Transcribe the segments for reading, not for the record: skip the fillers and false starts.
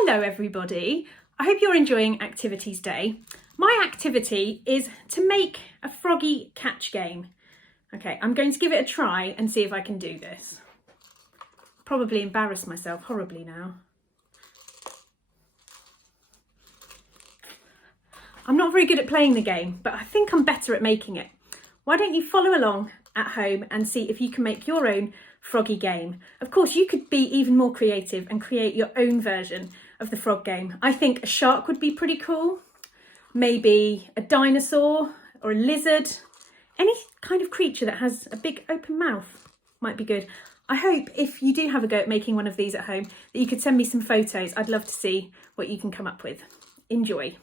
Hello everybody, I hope you're enjoying Activities Day. My activity is to make a Froggy Catch Game. Okay, I'm going to give it a try and see if I can do this. Probably embarrass myself horribly now. I'm not very good at playing the game, but I think I'm better at making it. Why don't you follow along at home and see if you can make your own Froggy game. Of course, you could be even more creative and create your own version of the frog game. I think a shark would be pretty cool. Maybe a dinosaur or a lizard. Any kind of creature that has a big open mouth might be good. I hope if you do have a go at making one of these at home that you could send me some photos. I'd love to see what you can come up with. Enjoy.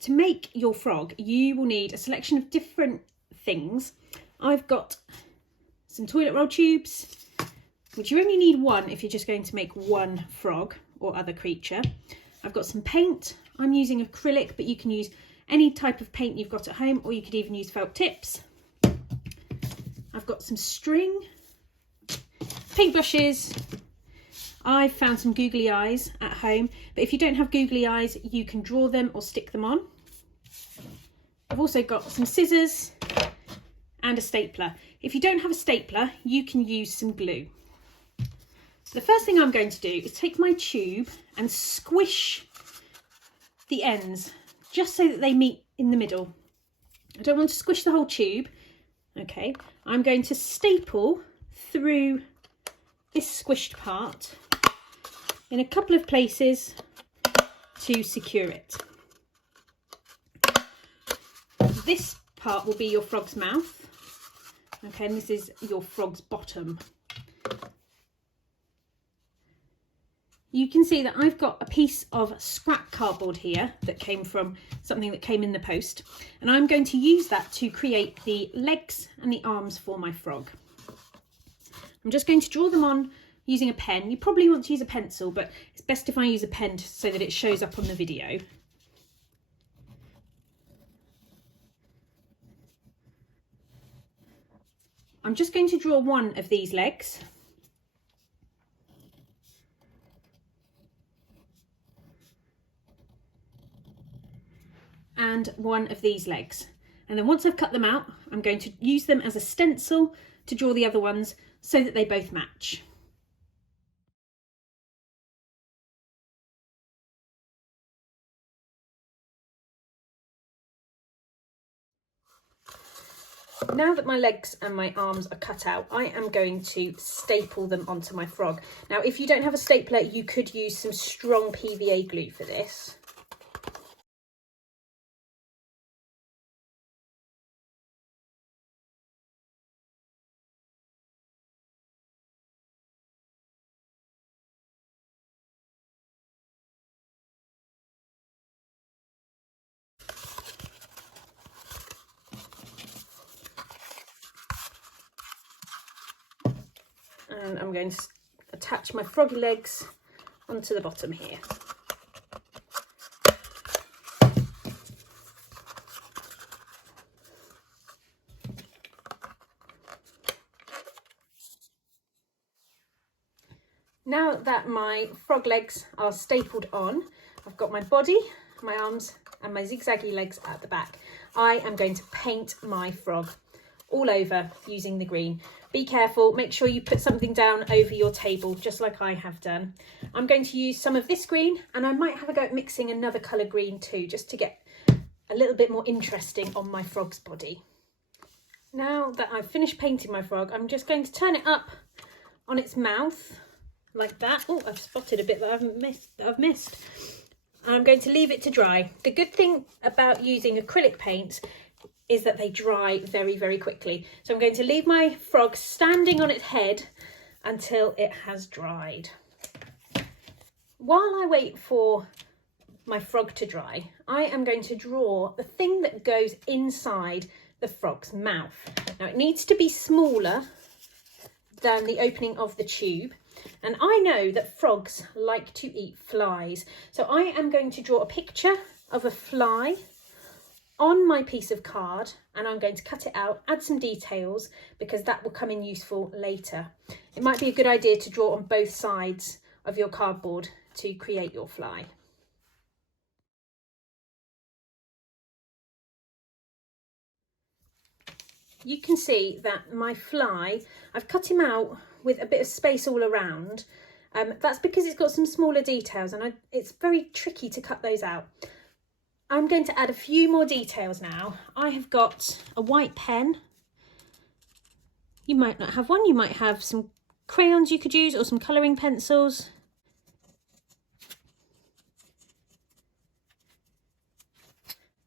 To make your frog, you will need a selection of different things. I've got some toilet roll tubes, which you only need one if you're just going to make one frog or other creature. I've got some paint. I'm using acrylic, but you can use any type of paint you've got at home, or you could even use felt tips. I've got some string, paintbrushes. I've found some googly eyes at home, but if you don't have googly eyes, you can draw them or stick them on. I've also got some scissors and a stapler. If you don't have a stapler, you can use some glue. So the first thing I'm going to do is take my tube and squish the ends just so that they meet in the middle. I don't want to squish the whole tube. Okay, I'm going to staple through this squished part in a couple of places to secure it. This part will be your frog's mouth. Okay, and this is your frog's bottom. You can see that I've got a piece of scrap cardboard here that came from something that came in the post, and I'm going to use that to create the legs and the arms for my frog. I'm just going to draw them on using a pen. You probably want to use a pencil, but it's best if I use a pen so that it shows up on the video. I'm just going to draw one of these legs. And one of these legs. And then once I've cut them out, I'm going to use them as a stencil to draw the other ones so that they both match. Now that my legs and my arms are cut out, I am going to staple them onto my frog. Now, if you don't have a stapler, you could use some strong PVA glue for this. And I'm going to attach my froggy legs onto the bottom here. Now that my frog legs are stapled on, I've got my body, my arms and my zigzaggy legs at the back. I am going to paint my frog all over using the green. Be careful, make sure you put something down over your table, just like I have done. I'm going to use some of this green, and I might have a go at mixing another colour green too, just to get a little bit more interesting on my frog's body. Now that I've finished painting my frog, I'm just going to turn it up on its mouth, like that. Oh, I've spotted a bit that I've missed. And I'm going to leave it to dry. The good thing about using acrylic paints is that they dry very, very quickly. So I'm going to leave my frog standing on its head until it has dried. While I wait for my frog to dry, I am going to draw the thing that goes inside the frog's mouth. Now, it needs to be smaller than the opening of the tube. And I know that frogs like to eat flies. So I am going to draw a picture of a fly on my piece of card, and I'm going to cut it out, add some details, because that will come in useful later. It might be a good idea to draw on both sides of your cardboard to create your fly. You can see that my fly, I've cut him out with a bit of space all around. That's because it's got some smaller details, and it's very tricky to cut those out. I'm going to add a few more details now. I have got a white pen. You might not have one, you might have some crayons you could use, or some colouring pencils.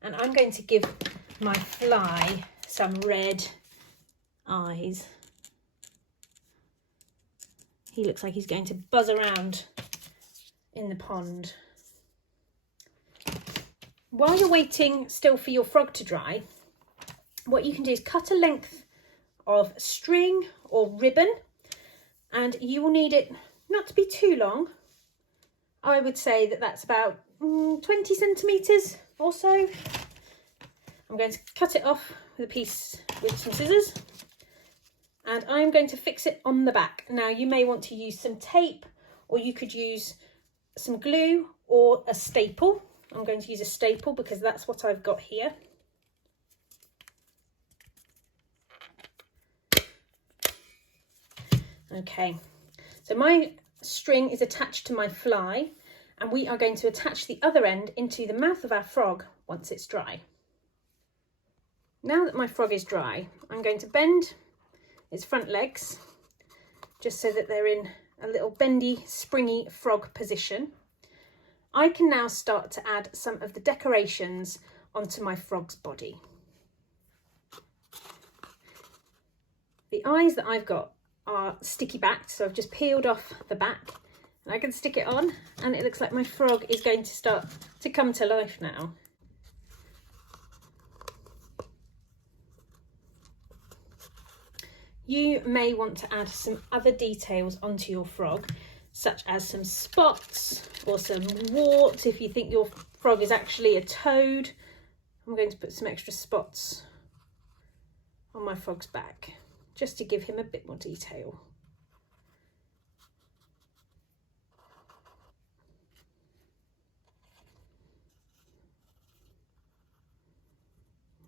And I'm going to give my fly some red eyes. He looks like he's going to buzz around in the pond. While you're waiting still for your frog to dry, what you can do is cut a length of string or ribbon, and you will need it not to be too long. I would say that that's about 20 centimetres or so. I'm going to cut it off with some scissors, and I'm going to fix it on the back. Now you may want to use some tape, or you could use some glue or a staple. I'm going to use a staple because that's what I've got here. Okay, so my string is attached to my fly, and we are going to attach the other end into the mouth of our frog once it's dry. Now that my frog is dry, I'm going to bend its front legs just so that they're in a little bendy, springy frog position. I can now start to add some of the decorations onto my frog's body. The eyes that I've got are sticky backed, so I've just peeled off the back, and I can stick it on, and it looks like my frog is going to start to come to life now. You may want to add some other details onto your frog, such as some spots or some warts if you think your frog is actually a toad. I'm going to put some extra spots on my frog's back just to give him a bit more detail.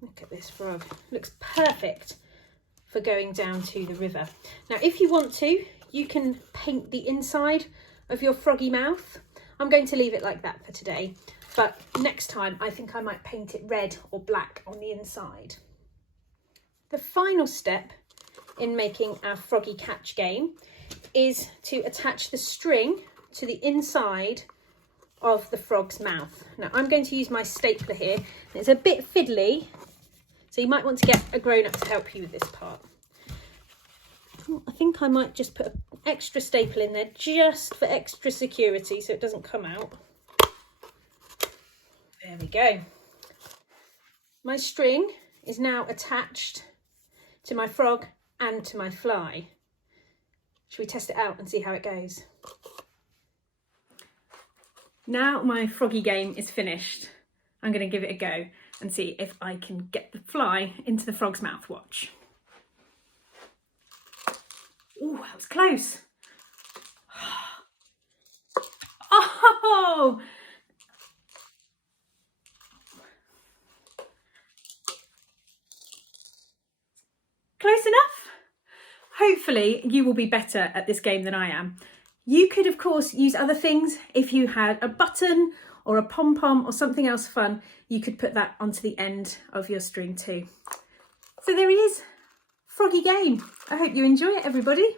Look at this frog, looks perfect for going down to the river. Now if you want to, you can paint the inside of your froggy mouth. I'm going to leave it like that for today, but next time I think I might paint it red or black on the inside. The final step in making our Froggy Catch Game is to attach the string to the inside of the frog's mouth. Now I'm going to use my stapler here. It's a bit fiddly, so you might want to get a grown-up to help you with this part. I think I might just put an extra staple in there just for extra security so it doesn't come out. There we go. My string is now attached to my frog and to my fly. Should we test it out and see how it goes? Now my Froggy game is finished. I'm going to give it a go and see if I can get the fly into the frog's mouth. Watch. Oh, that was close. Oh! Close enough? Hopefully you will be better at this game than I am. You could of course use other things. If you had a button or a pom-pom or something else fun, you could put that onto the end of your string too. So there he is, Froggy game. I hope you enjoy it, everybody.